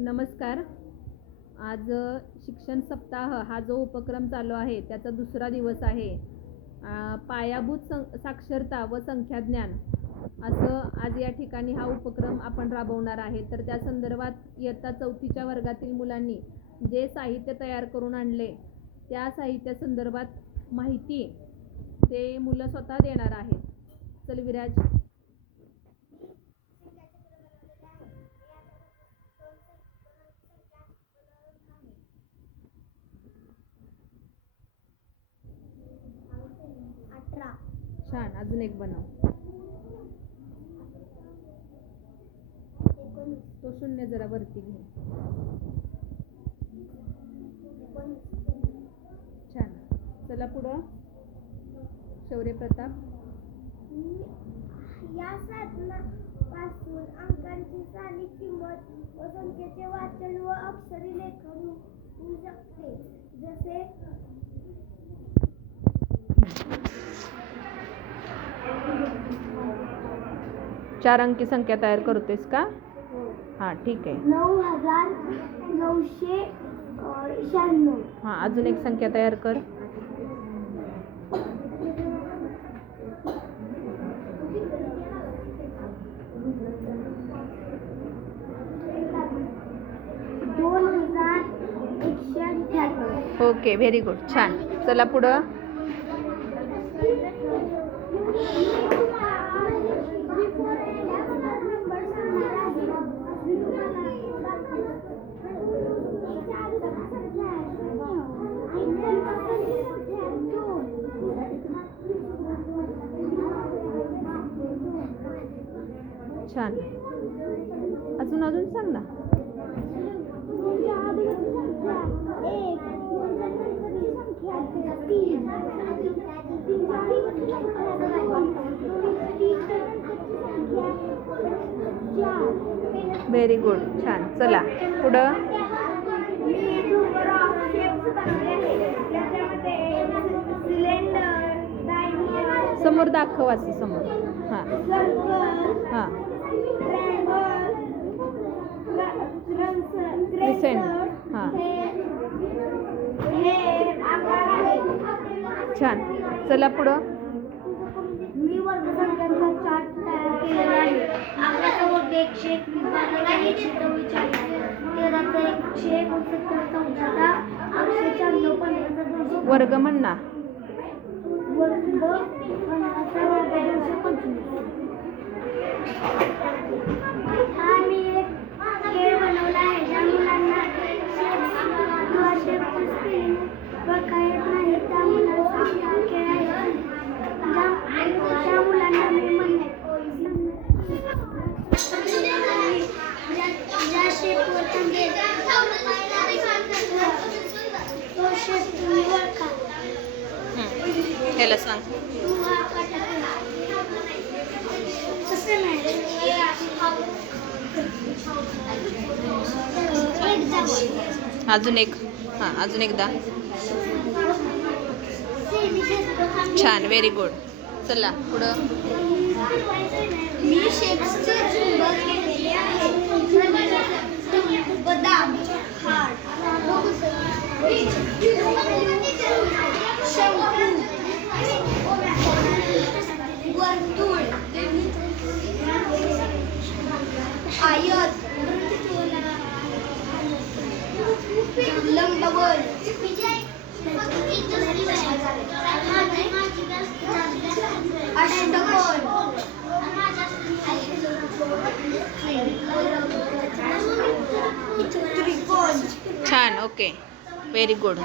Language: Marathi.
नमस्कार. आज शिक्षण सप्ताह हा जो उपक्रम चालू आहे त्याचा दुसरा दिवस आहे. पायाभूत साक्षरता व संख्याज्ञान असं आज या ठिकाणी हा उपक्रम आपण राबवणार आहे. तर त्या संदर्भात इयत्ता 4थीच्या वर्गातील मुलांनी जे साहित्य तयार करून आणले त्या साहित्या संदर्भात माहिती ते मुलं स्वतः देणार आहेत. चल विराज. छान. अजून एक बनव. तो शून्य जरा वरती घे. छान. चला पुढं. शौर्य प्रताप. या साधनापासून अंकांची सारी किंमत व संख्येचे वाचन व अक्षरी लेखन होऊ शकते. जसे 4 अंकी संख्या तयार करतेस का? हां, ठीक आहे. 9996. हां, अजून एक संख्या तयार कर. 2178. Okay, very good. छान. चला पुढं. छान. अजून सांग ना. Very good. छान. चला पुढं. समोर दाखव असं समोर. हां हां. क्रिसेंट. हां, छान. चला पुढं. मी वर्गसंख्यांचा चार्ट तयार केलेला आहे. 11 121 वर्ग म्हण ना. हा मी एक खेळ बनवला आहे. ज्या मुलांना स्पेलिंग बघता येत नाही त्या मुलांसाठी खेळ आहे. त्या मुलांना मी ज्या शेपवर तो शेप तुम्ही ओळखा. ह्याला सांग. तसं नाही. अजून एक. हां, अजून एकदा. छान. Very good. चला पुढं. मी शेप्सचे चुंबक घेतले आहे. बदाम, हार, शंकू, वर्तुळ, आयत, लंबगोल, अष्टकोन, त्रिकोण. छान. Okay, very good.